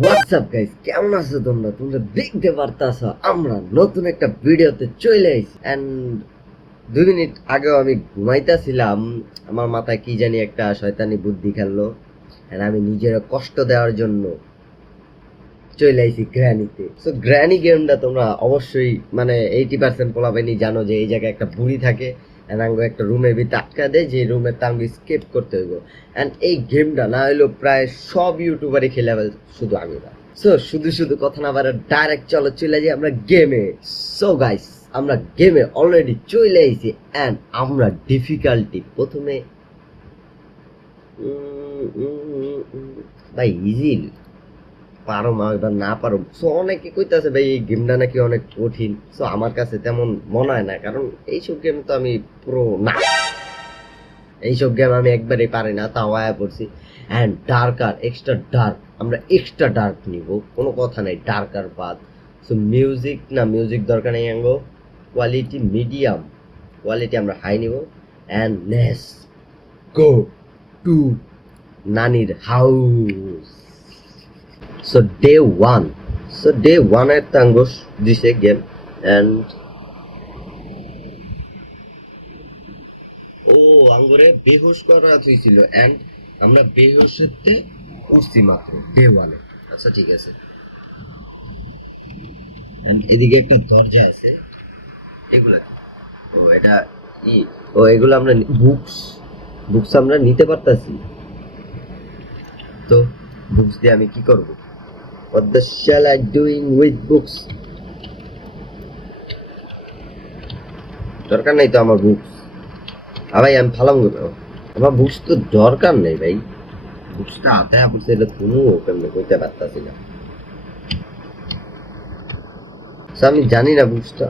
WhatsApp guys কেমন আছো তোমরা? তোমরা দেখতে পারতাছো, আমরা নতুন একটা ভিডিওতে চলে আইছি এন্ড দুই মিনিট আগেও আমি ঘুমাইতেছিলাম। আমার মাথায় কি জানি একটা শয়তানি বুদ্ধি খেললো। And আমি নিজের কষ্ট দেওয়ার জন্য চলে আইছি গ্র্যানিতে। সো গ্র্যানি গেমটা তোমরা অবশ্যই মানে এইটি পার্সেন্ট পোলাবেনি জানো যে এই জায়গায় একটা বুড়ি থাকে। আঙ্গো একটা রুমের ভিতরে আটকা দেয় যে রুমের তাঙ্গ স্কেপ করতে হইব। অ্যান্ড এই গেমটা না হইল প্রায় সব ইউটিউবারই খেলে শুধু আমি না। সো শুধু শুধু কথা না বারে ডাইরেক্ট চলো, চলে যাই আমরা গেমে সো গাইস আমরা গেমে অলরেডি চলে আইছি অ্যান্ড আমরা ডিফিকাল্টি প্রথমে ভাই ইজি পারো মা, এবার না পারো। সো অনেকে কইতাছে, ভাই, এই গেমটা নাকি অনেক কঠিন। সো আমার কাছে তেমন মনে হয় না, কারণ এইসব গেম তো আমি পুরো না। এইসব গেম আমি একবারে পারি না, তাও আয়া পড়ছি। অ্যান্ড ডার্ক আর এক্সট্রা ডার্ক আমরা এক্সট্রা ডার্ক নিব, কোনো কথা নাই ডার্ক আর বাদ। সো মিউজিক না মিউজিক দরকার নেই, আঙ্গো। কোয়ালিটি মিডিয়াম কোয়ালিটি আমরা হাই নিব। অ্যান্ড নেস গো টু নানির house so day one so day ওয়ানের তাঙ্গোস দিছে গেম অ্যান্ড ও, আঙ্গুরে বেহুশ করা হয়েছিল। অ্যান্ড আমরা বেহুশেতে উঠছি মাত্র ডে ওয়ানে আচ্ছা ঠিক আছে। এদিকে একটা দরজা আছে। এগুলা? ও, এটা ই ও, এগুলো আমরা বুকস বুকস আমরা নিতে পারতাছি। তো বুকস দিয়ে আমি কি করব? What the shall I doing with books? দরকার নাই তো আমার বুকস আর ভাই, আমি ফালাম আমার বুকস তো দরকার নেই ভাই। বুকসটা হাতে পড়ছে, এটা কোনো কেমনে কইতে পারতাছি না। আমি জানি না বুকসটা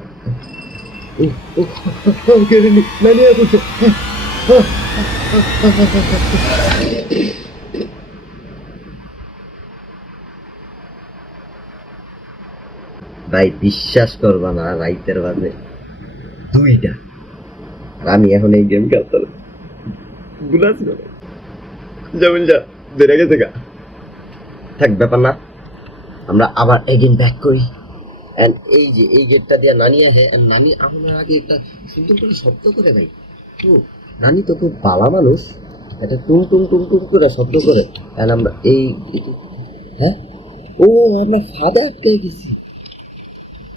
ভাই, বিশ্বাস করবা না, রাইতের বাজে। দুইটা। আর আমি এখন এই গেম খেলতাম যেমন যা বেড়ে গেছে গা। থাক, ব্যাপার না। আমরা আবার এগেন ব্যাক করি। এন্ড এই যে, এই গেটটা দিয়ে নানি আসে, আর নানি আমার আগে একটা সুন্দর করে শব্দ করে ভাই। ও, নানি তো খুব পালা মানুষ। একটা টুম টুম টুম টুম করে শব্দ করে। এন্ড আমরা এই হ্যাঁ? ও, আমরা ফাঁদে আটকে গেছি।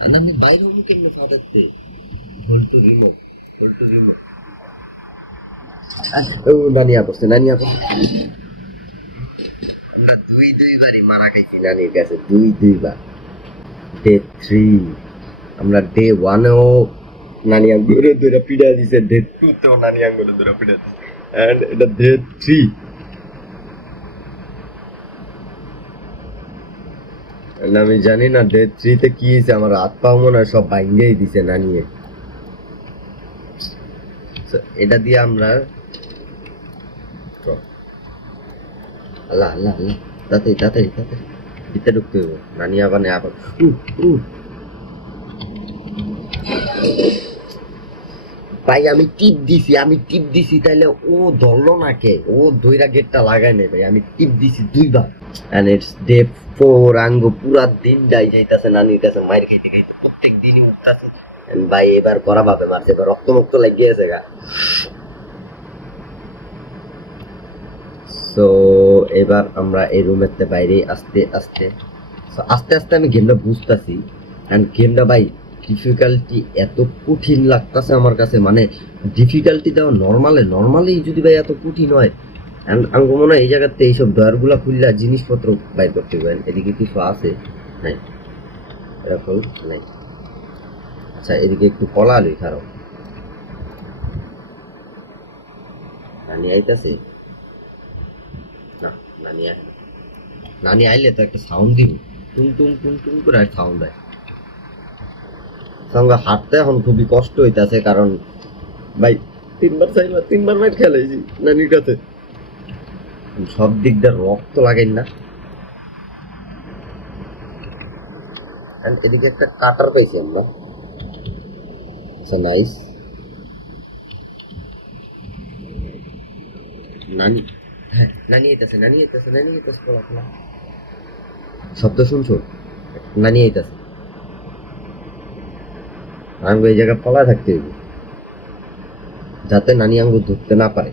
আর আমি বাইরে হব কেমনে ফাঁদাতে ভোল্টু রিমোট ভোল্টু রিমোট নানিয়া পড়ছে নানিয়া পড়ছে আমরা দুই দুইবারই মারা খাইছি নানির কাছে দুই দুইবার। ডে থ্রি আমরা ডে ওয়ানেও নানি আঙ্গুরে ধরে পিড়া দিছে ডে টুতেও নানি আঙ্গুরে ধরে পিড়া দিছে। অ্যান্ড এটা ডে থ্রি আমি জানি না ডে থ্রিতে কি হয়েছে, আমার হাত পাও মনে হয় সব ভাঙ্গেই দিছে না নিয়ে এটা দিয়ে আমরা আল্লাহ আল্লাহ আল্লাহ, তাড়াতাড়ি তাড়াতাড়ি তাড়াতাড়ি ভিতরে ঢুকতে হবে নানি আবার নেই, আবার। ভাই আমি টিপ দিছি, আমি টিপ দিছি, তাইলে ও ধরলো না কে? ও দইরা গেটটা লাগায় নেই ভাই, আমি টিপ দিছি দুইবার। এন্ড ইটস ডে ফোর আঙ্গ পুরা দিন ডাই যাইতাছে নানির কাছে মায়ের খাইতে খাইতে প্রত্যেক দিনই উঠতাছে। ভাই, এবার করা ভাবে মারছে, এবার রক্ত মুক্ত লাগিয়ে গেছে গা। সো এবার আমরা এই রুমের বাইরে আস্তে আস্তে। আস্তে আস্তে আমি গেমটা বুঝতেছি। অ্যান্ড গেমটা ভাই ডিফিকাল্টি এত কঠিন লাগতেছে আমার কাছে মানে ডিফিকাল্টি দেওয়া নর্মালে নর্মালি যদি ভাই এত কঠিন হয় আমি মনে হয় এই জায়গাতে এইসব ডয়ারগুলা খুললা জিনিসপত্র বাইর করতে পারেন এদিকে কিছু আছে? নাই। এরকম নাই। আচ্ছা এদিকে একটু কলা আলুই খারাপ নানি আইতাছে? না, নানি আয় নানি আইলে তো একটা সাউন্ড দিব টুম টুম টুম টুম করে সাউন্ড দেয়। সঙ্গে হাঁটতে এখন খুবই কষ্ট হইতাছে কারণ ভাই তিনবার চাইবার তিনবার মাইট খেলাইছি নানির কাছে সব দিক দিয়ে রক্ত লাগাই না। এদিকে একটা কাটার পাইছি আমরা। আচ্ছা নাইস নানি। হ্যাঁ নানি এতেছে নানি এতেছে নানি খোলা শব্দ শুনছো? নানি আইতাছে। আঙ্গু এই জায়গায় পলা থাকতে হইব। যাতে নানি আঙ্গু ধরতে না পারে।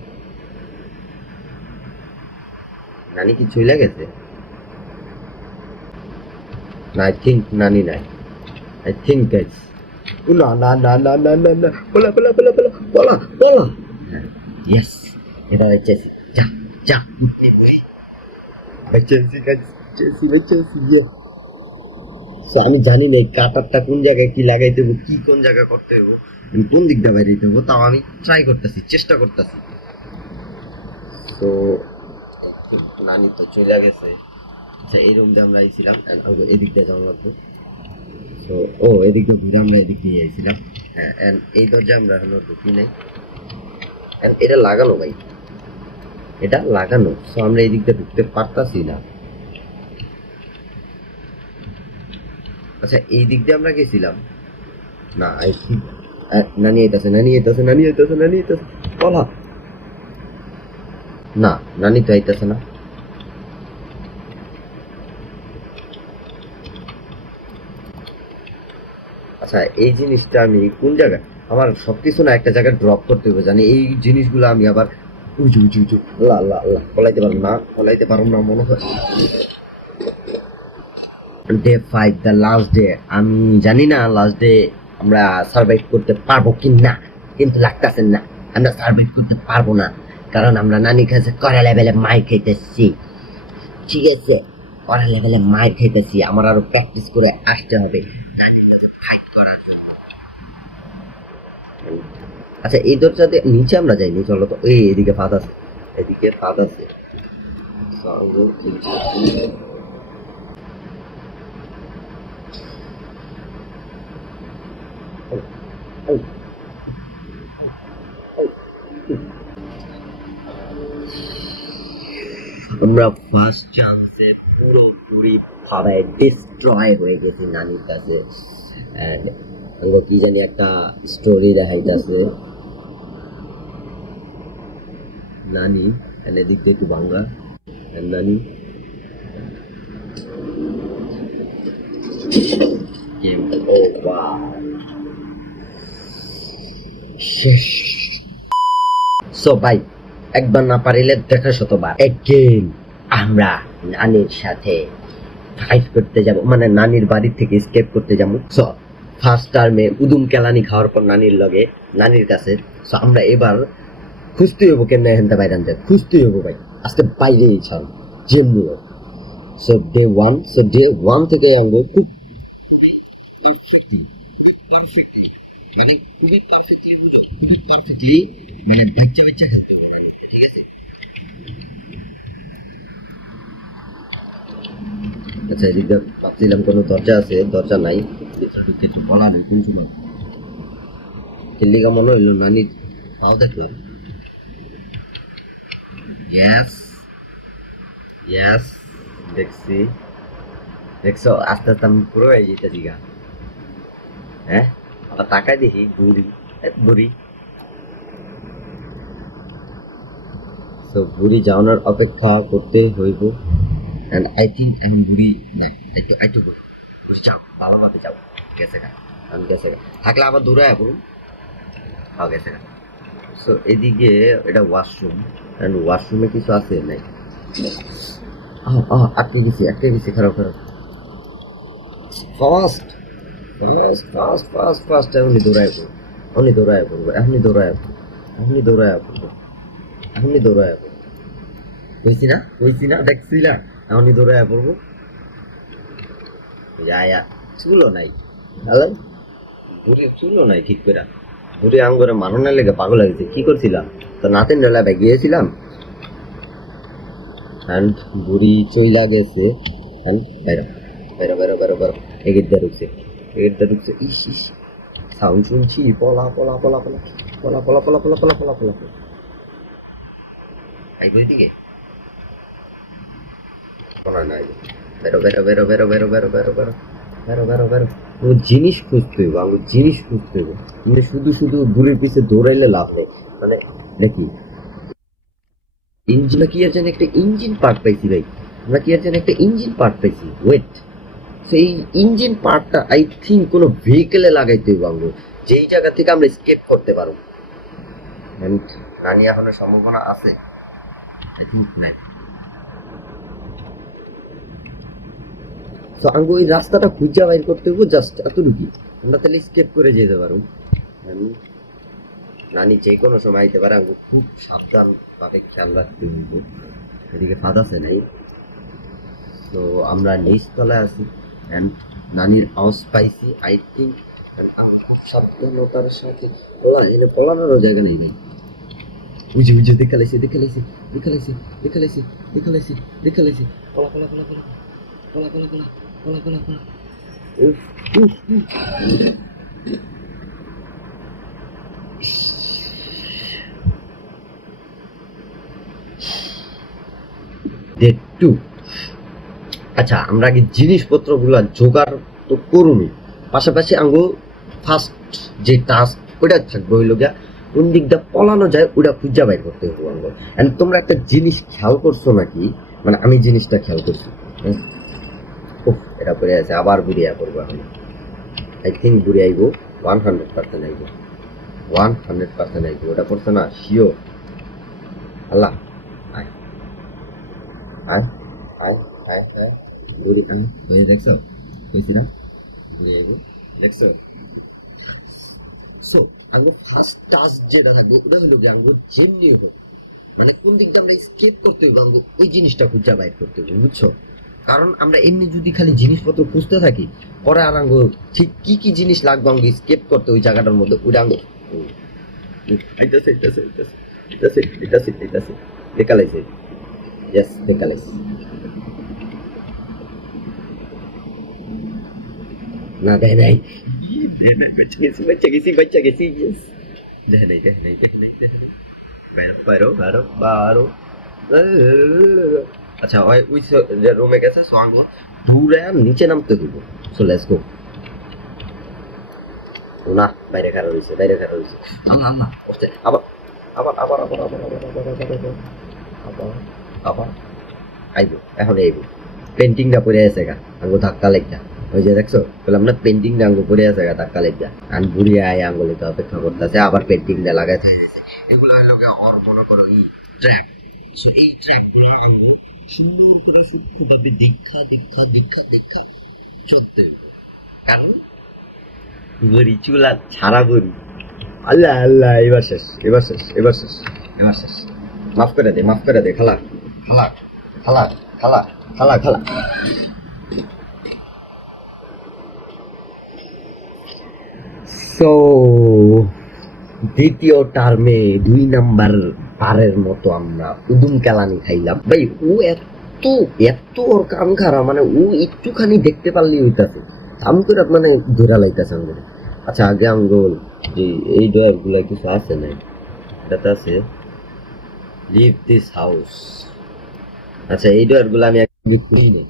নানি কি চলে গেছে? আই থিঙ্ক নানি নাই। আই থিঙ্ক গাইস না না না না না না না। বলা বলা বলা বলা বলা বলা। ইয়েস এটা বেঁচেছি যা যা। উঠনি গাইস বেঁচেছি বেঁচেছি ইয়ে So, আমি জানি না কাটারটা কোন জায়গায় কি লাগাই দেবো, কি কোন জায়গায় করতে হবে আমি কোন দিকটা বাইরে দেবো, তাও আমি ট্রাই করতেছি, চেষ্টা করতেছি। তো নানি তো চলে গেছে আচ্ছা এই আমরা আইছিলাম, and আমাকে এদিক দিয়ে যাওয়া লাগবে। তো ও, এদিক দিয়ে ঘুরে আমরা এদিক দিয়ে আইছিলাম। হ্যাঁ এই দরজা আমরা এখনও ঢুকি নাই। এটা লাগানো ভাই। এটা লাগানো সো আমরা এই দিক দিয়ে ঢুকতে পারতাছি না। আচ্ছা এই দিক দিয়ে আমরা গেছিলাম। না নানি আইতাছে নানি আইতাছে নানি আইতাছে নানি আইতাছে। না নানি তো আইতাছে না। আচ্ছা এই জিনিসটা আমি কোন জায়গায়? আমার সবকিছু না একটা জায়গায় ড্রপ করতে হবে জানি। এই জিনিসগুলো আমি আবার উঁচু উঁচু উঁচু লা লা লা ফলাইতে পারব না ফলাইতে পারব না মনে হয়। Day five the last day আমি জানি না লাস্ট ডে আমরা সার্ভাইভ করতে পারব কি না কিন্তু লাগতেছে না। আমরা সার্ভাইভ করতে পারব না, কারণ আমরা নানির কাছে কড়া লেভেলে মাইর খাইতেছি ঠিক আছে, কড়া লেভেলে মাইর খাইতেছি আমার আরও প্র্যাকটিস করে আসতে হবে। নানির কাছে ফাইট করার আচ্ছা এই দরজাতে নিচে আমরা যাইনি, চলো তো। এই এদিকে ফাঁদ আছে, এদিকে ফাঁদ আছে So, I'll go to the- আমরা ফার্স্ট চান্সে পুরোপুরি ভাবে ডিস্ট্রয় হয়ে গেছি নানির কাছে। অ্যান্ড কি জানি একটা স্টোরি দেখাইতেছে। নানি and এদিক দিয়ে একটু বাংলা নানি শেষ। সো ভাই, একবার না পারিলে দেখা শতবার। এগেন আমরা নানির সাথে ফাইট করতে যাব মানে নানির বাড়ি থেকে স্কেপ করতে যাব। সো ফার্স্ট টার্মে উদুম কেলানি খাওয়ার পর নানির লগে, নানির কাছে। সো আমরা এবার খুঁজতে হব কেন হেনতে বাইরে আনতে? খুঁজতে হব ভাই। আজকে বাইরে ইচ্ছা যেমনি so day one so day one থেকে আমরা খুব মানে খুবই পারফেক্টলি বুঝো, খুবই পারফেক্টলি মানে বাচ্চা বাচ্চা খেলতে ঠিক আছে? আচ্ছা ভাবছিলাম কোনো দরজা আছে, দরজা নাই। ভিতরে ঢুকতে একটু বলা নেই কোন সময়? খেললিগা মনে দেখলাম। দেখছি। দেখছ, আস্তে আস্তে আমি পুরো হয়ে হ্যাঁ আবার তাকায় দেখি, বুড়ি তো বুড়ি যাওয়ানোর অপেক্ষা করতে হইব। অ্যান্ড আই থিঙ্ক এখন বুড়ি, না, একটু একটু বুড়ি। বুড়ি, যাও বাবা মাকে যাও। গেছে গা, আমি গেছে গা। থাকলে আবার দূরে এখন হ্যাঁ গেছে গা। সো এদিকে এটা ওয়াশরুম অ্যান্ড ওয়াশরুমে কিছু আছে? নাই। আটকে গেছি আটকে গেছি, খারাপ খারাপ। Fast fast fast fast fast এখনই দৌড়ায় পড়ব। এখনই দৌড়ায় পড়ব, এখনই দৌড়ায় পড়ব, এখনই দৌড়ায় পড়ব, এখনই দৌড়ায় পড়ব। কইছি না? কইছি না? দেখছি না? এখনই দৌড়ায় পড়ব যা যা চুলো নাই হ্যালো বুড়ির চুলো নাই ঠিক করে বুড়ি আম করে মারণের লেগে পাগল হয়ে গেছে কি করছিলাম তো নাতিন ডেলায় গিয়েছিলাম অ্যান্ড বুড়ি চইলা গেছে অ্যান্ড বেরো বেরো বেরো বেরো বেরো এগের দিয়ে ঢুকছে এগের দিয়ে ঢুকছে ইস ইস সাউন্ড শুনছি পলা পলা পলা পলা পলা পলা পলা পলা পলা পলা পলা পলা আইবো পলা নাই বেরো বেরো বেরো বেরো বেরো বেরো বেরো বেরো বেরো বেরো বেরো ও জিনিস খুঁজতে হইব আমার জিনিস খুঁজতে হইব মানে শুধু শুধু বুড়ির পিছে দৌড়াইলে লাভ নেই মানে দেখি ইঞ্জিন কি আর জানি একটা ইঞ্জিন পার্ট পাইছি ভাই আমরা কি আছে একটা ইঞ্জিন পার্ট পেয়েছি ওয়েট সেই ইঞ্জিন পার্টটা আই থিঙ্ক কোনো ভেহিকেলে লাগাইতে হইব আঙ্গু যেই জায়গা থেকে আমরা স্কেপ করতে পারব রানী এখনও সম্ভাবনা আছে আই থিঙ্ক নাই তো আঙ্গু ওই রাস্তাটা খুঁজা বাইর করতে হইব জাস্ট এতটুকু আমরা তাহলে স্কেপ করে যেতে And রানী যে কোনো সময় পারে আঙ্গু খুব সাবধান ভাবে খেয়াল রাখতে ফাঁদ আছে নাই। তো আমরা তলায় আছি। অ্যান্ড নানির আওয়াজ পাইছি আই থিঙ্ক খুব সাবধানতার সাথে পলা এনে পলানোরও জায়গা নেই ভাই। বুঝে বুঝে, দেখে লাইছে, দেখে দেখে উফ উফ ডেট টু আচ্ছা আমরা আগে জিনিসপত্রগুলো জোগাড় তো করুনি? পাশাপাশি আঙ্গু ফার্স্ট যে টাস্ক ওটা থাকবে ওই লোকা কোন দিকটা পলানো যায় ওটা খুঁজা বাইর করতে হবে আঙ্গু। তোমরা একটা জিনিস খেয়াল করছ নাকি? মানে আমি জিনিসটা খেয়াল করছি। উফ, এটা পড়ে আছে, আবার বুড়িয়া করব এখন। আই থিঙ্ক বুড়ি আইব ওয়ান হান্ড্রেড পার্সেন্ট আইব। ওয়ান হান্ড্রেড পার্সেন্ট আইব, ওটা করছে না? শিও আল্লাহ, আয়। আয় আয় আয় আয়। বুড়ি দেখছ? কইছিলাম বুড়ি আইব। দেখছ? সো আঙ্গু ফার্স্ট টাস্ক যেটা থাকবে, ওটা হলো কি আঙ্গু হোক মানে কোন দিকটা আমরা স্কেপ করতে হবে আঙ্গু ওই জিনিসটা খুঁজা বাইর করতে হবে বুঝছ? কারণ আমরা এমনি যদি খালি জিনিসপত্র খুঁজতে থাকি, পরে আর আঙ্গু ঠিক কি কি জিনিস লাগবে আঙ্গু স্কেপ করতে ওই জায়গাটার মধ্যে ওইটা আঙ্গু আইতাছে আইতাছে না, দেয় নাই। গেছি নাই নাই নাই নাই। আচ্ছা ওই রুমে গেছে সো আঙ্গু দূরে আর নিচে নামতে দেবো সো লেটস গো না বাইরে খারাপ হয়েছে বাইরে খারাপ হয়েছে আল্লাহ আল্লাহ ওস্তে, আবার আবার আবার আবার আবার আবার আবার আবার আইব এখন আইব পেন্টিংটা পড়ে আছে গা আঙ্গু ধাক্কা লেগা ওই যে দেখছ বললাম না পেন্টিংটা আঙ্গু পড়ে আছে গা ধাক্কা লেগা আন বুড়ি আয় আঙ্গুলে তো অপেক্ষা করতেছে আবার পেন্টিংটা লাগাই থাকতেছে এগুলো হলো ওর মনে করো ই ট্র্যাক সো এই ট্র্যাকগুলো আঙ্গু সুন্দর করে সূক্ষ্মভাবে দীক্ষা দীক্ষা দীক্ষা দীক্ষা চলতে কারণ বড়ি চুলা ছাড়া বড়ি আল্লাহ আল্লাহ, এবার শেষ এবার শেষ এবার শেষ এবার শেষ। মাফ করে দে, মাফ করে দে, খালা খালা খালা খালা খালা খালা। সো দ্বিতীয় টার্মে দুই নাম্বার পারের মতো আমরা উদুম কেলানি খাইলাম। ভাই, ও এত এত ওর কাম খারাপ মানে ও একটুখানি দেখতে পারলি হইতাছে। আম করে মানে ধরা লাইতাছে আমাদের আচ্ছা আগে আঙ্গুল, যে এই ডয়ারগুলা কিছু আছে নাই এটাতে আছে লিভ দিস হাউস আচ্ছা এই ডয়ারগুলো আমি একদিকে খুলি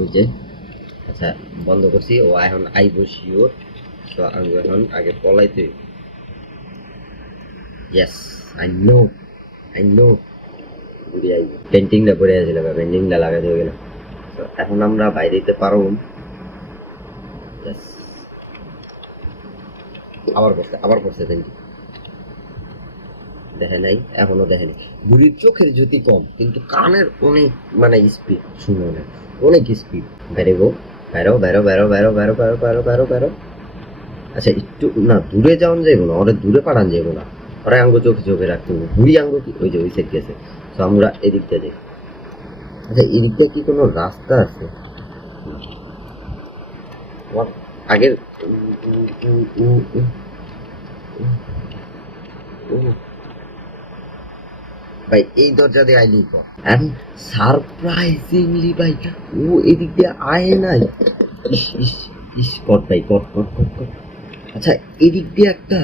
ওই যে আচ্ছা বন্ধ করছি। ও এখন আইব শিওর। তো আঙ্গু এখন আগে পলাইতে। Yes I know I know পেন্টিংটা পড়ে আছে পেন্টিংটা লাগাতে হবে না। তো এখন আমরা বাইরে যেতে পারব. আবার করছে আবার করছে পেন্টিং দেখে নাই, এখনও দেখে নাই। বুড়ির চোখের জ্যোতি কম, কিন্তু কানের অনেক মানে স্পিড শুনে অনেক অনেক স্পিড বেড়ে গো। বেরো বেরো বেরো বেরো বেরো বেরো বেরো বেরো বেরো আচ্ছা একটু, না, দূরে যাওয়ান যাইবো না, ওরা দূরে পাঠান যাইবো না। ওরা আঙ্গ চোখে চোখে রাখতে হবে। বুড়ি আঙ্গ কি, ওই যে, ওই সাইড গেছে। তো আমরা এদিকটা যাই। আচ্ছা এদিকটা কি কোনো রাস্তা আছে? আগের ভাই, এই দরজা দিয়ে আইলি এন্ড সারপ্রাইজিংলি ভাই, ও এদিক দিয়ে আয় নাই। ইস ইস ইস কট ভাই কট কট কট আচ্ছা এদিক দিয়ে একটা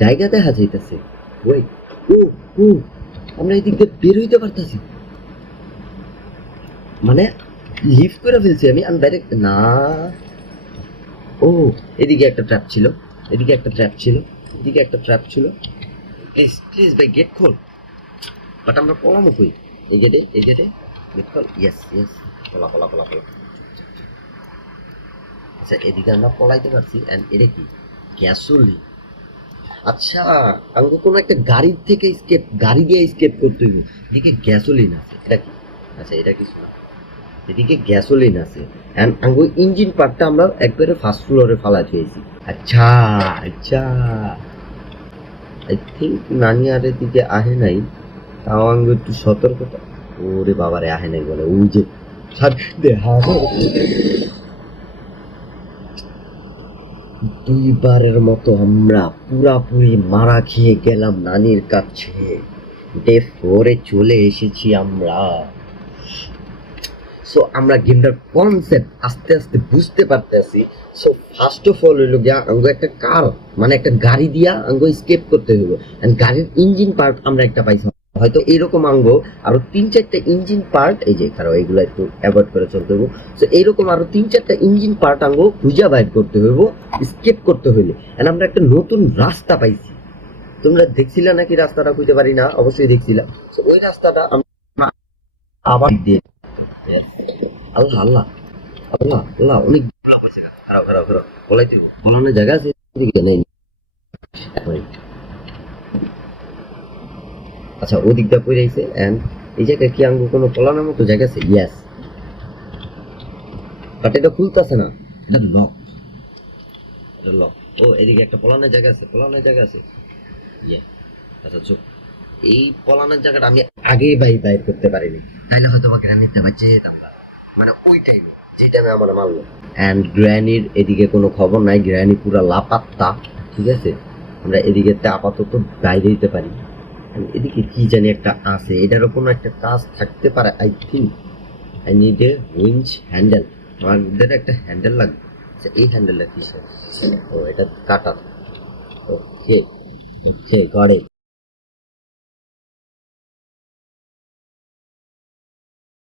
জায়গা দেখা যাইতেছে। ওই ও ও, আমরা এদিক দিয়ে বের হইতে পারতাছি। মানে লিফট করে ফেলছি আমি আমি ডাইরেক্ট না। ও, এদিকে একটা ট্র্যাপ ছিল, এদিকে একটা ট্র্যাপ ছিল, এদিকে একটা ট্র্যাপ ছিল। প্লিজ প্লিজ ভাই গেট খোল। বাট আমরা পড়ামো কই? এই গেটে এই গেটে গেট কল ইয়েস ইয়েস পলা পলা পলা পলা। আচ্ছা এদিকে আমরা পলাইতে পারছি অ্যান্ড এটা কি? গ্যাসোলিন আচ্ছা আমাকে কোনো একটা গাড়ির থেকে স্কেপ গাড়ি দিয়ে স্কেপ করতে হইব। এদিকে গ্যাসোলিন আছে। এটা কি? আচ্ছা এটা কিছু এদিকে গ্যাসোলিন আছে। অ্যান্ড আঙ্গো ইঞ্জিন পার্টটা আমরা একবারে ফার্স্ট ফ্লোরে ফালাই দিয়েছি। আচ্ছা আচ্ছা। আই থিঙ্ক নানি আর এদিকে আহে নাই। তাও আঙ্গো একটু সতর্কতা ওরে বাবারে, আহে নাই বলে। ওই যে, হাতে দুইবারের মতো আমরা পুরাপুরি মারা খেয়ে গেলাম নানির কাছে। ডে ফোরে চলে এসেছি আমরা। সো আমরা গেমটার কনসেপ্ট আস্তে আস্তে বুঝতে পারতেছি। সো ফার্স্ট অফ অল হইল গিয়া আঙ্গ একটা কার মানে একটা গাড়ি দিয়া আঙ্গ স্কেপ করতে হইব গাড়ির ইঞ্জিন পার্ট আমরা একটা পাইছি। হয়তো এরকম আঙ্গ আরও তিন চারটা ইঞ্জিন পার্ট এই যে কারও এগুলো একটু অ্যাভয়েড করে চলতে হইব সো এইরকম আরও তিন চারটা ইঞ্জিন পার্ট আঙ্গ খুঁজা বাইর করতে হইব স্কেপ করতে হইলে। এন্ড আমরা একটা নতুন রাস্তা পাইছি। তোমরা দেখছিলা নাকি রাস্তাটা খুঁজে পারি না? অবশ্যই দেখছিলা। So, ওই রাস্তাটা আমরা আবার দিয়ে আল্লাহ আল্লাহ আল্লাহ আল্লাহ অনেক। খারাপ খারাপ খারাপ বলাই দিব বলানোর জায়গা আছে? নেই। আচ্ছা ওদিকটা পড়ে আইছে এন্ড এই জায়গায় কি আঙ্গু কোনো পলানোর মতো জায়গা আছে? ইয়েস বাট এটা খুলতেছে না। এটা লক এটা লক ও এদিকে একটা পলানোর জায়গা আছে পলানোর জায়গা আছে। ইয়ে আচ্ছা চুপ। এই পলানোর জায়গাটা আমি আগেই বাই বাইর করতে পারিনি। তাইলে হয়তো বা গ্রানিতে বাঁচে যেতাম না। মানে ওই টাইমে যে টাইমে আমার মারলো অ্যান্ড গ্র্যানির এদিকে কোনো খবর নাই। গ্র্যানি পুরা লাপাত্তা ঠিক আছে? আমরা এদিকে তে আপাতত বাইরে দিতে পারি এদিকে কি জানি একটা আছে। এটার কোনো একটা কাজ থাকতে পারে I think I need a winch handle ওদের একটা হ্যান্ডেল লাগবে। আচ্ছা এই হ্যান্ডেলটা কিসের? ও, এটা কাটার ওকে ওকে গড়ে